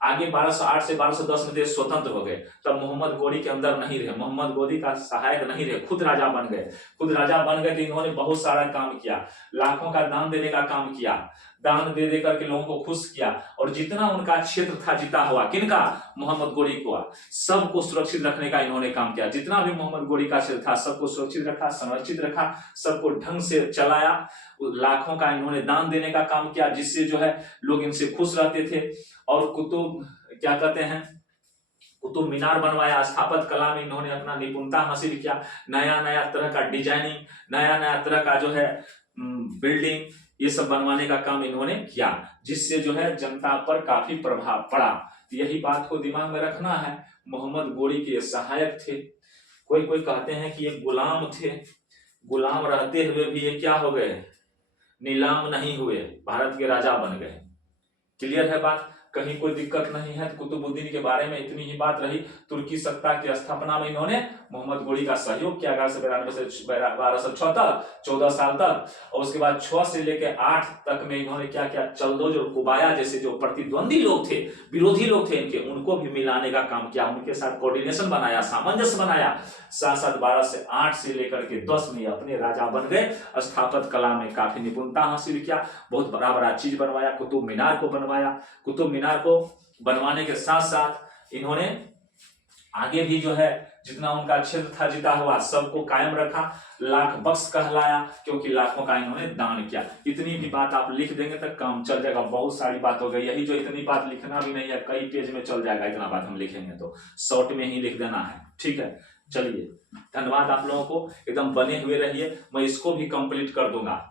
आगे 1208 से 1210 में देश स्वतंत्र हो गए, तब मोहम्मद गौरी के अंदर नहीं रहे, मोहम्मद गौरी का सहायक नहीं रहे, खुद राजा बन गए। खुद राजा बन गए तो इन्होंने बहुत सारा काम किया, लाखों का दान देने का काम किया, दान दे देकर के लोगों को खुश किया और जितना उनका क्षेत्र था जीता हुआ, किनका, मोहम्मद गौरी को, सबको सुरक्षित रखने का इन्होंने काम किया। जितना भी मोहम्मद गौरी का क्षेत्र था सबको सुरक्षित रखा, संरक्षित रखा, सबको ढंग से चलाया, लाखों का इन्होंने दान देने का काम किया जिससे जो है लोग इनसे खुश रहते थे। और कुतुब मीनार बनवाया, स्थापत्य कला में इन्होंने अपना निपुणता हासिल किया, नया नया तरह का डिजाइनिंग, नया नया तरह का जो है बिल्डिंग, ये सब बनवाने का काम इन्होंने किया जिससे जो है जनता पर काफी प्रभाव पड़ा। यही बात को दिमाग में रखना है। मोहम्मद गौरी के सहायक थे, कोई कोई कहते हैं कि ये गुलाम थे, गुलाम रहते हुए भी ये क्या हो गए, नीलाम नहीं हुए, भारत के राजा बन गए। क्लियर है बात, कहीं कोई दिक्कत नहीं है। कुतुबुद्दीन के बारे में इतनी ही बात रही। तुर्की सत्ता की स्थापना में इन्होंने मोहम्मद गौरी का सहयोग किया 1192 से 1206 तक, 14 साल तक। और उसके बाद 6 से लेकर 8 तक में इन्होंने क्या किया, चलदौज और कुबाया जैसे जो प्रतिद्वंदी लोग थे, विरोधी लोग थे इनके, उनको भी मिलाने का काम किया, उनके साथ कोऑर्डिनेशन बनाया, सामंजस्य बनाया। साथ साथ 1208 से लेकर के 10 में अपने राजा बन गए, स्थापत्य कला में काफी निपुणता हासिल किया, बहुत बड़ा बड़ा चीज बनवाया, कुतुब मीनार को बनवाया। कुतुब मीनार को बनवाने के साथ साथ इन्होंने आगे भी जो है जितना उनका क्षेत्र था जीता हुआ सबको कायम रखा, लाख बख्श कहलाया क्योंकि लाखों का इन्होंने दान किया। इतनी भी बात आप लिख देंगे तक काम चल जाएगा, बहुत सारी बात हो गई। यही जो इतनी बात लिखना भी नहीं है, कई पेज में चल जाएगा, इतना बात हम लिखेंगे तो शॉर्ट में ही लिख देना है, ठीक है। चलिए, धन्यवाद आप लोगों को, एकदम बने हुए रहिए, मैं इसको भी कंप्लीट कर दूंगा।